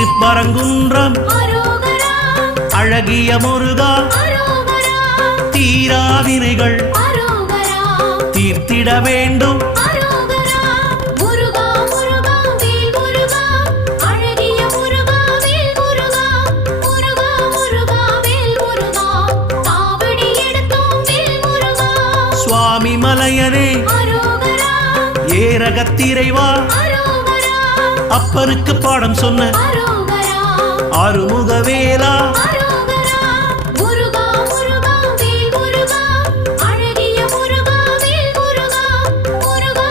திருப்பரங்குன்றம். அழகிய முருகா. தீராவினைகள் தீர்த்திட வேண்டும். சுவாமி மலையனே. ஏரகத்திரைவா அரோகரா அப்பனுக்கு பாடம் சொன்ன அரோகரா. ஆறுமுக வேலா அரோகரா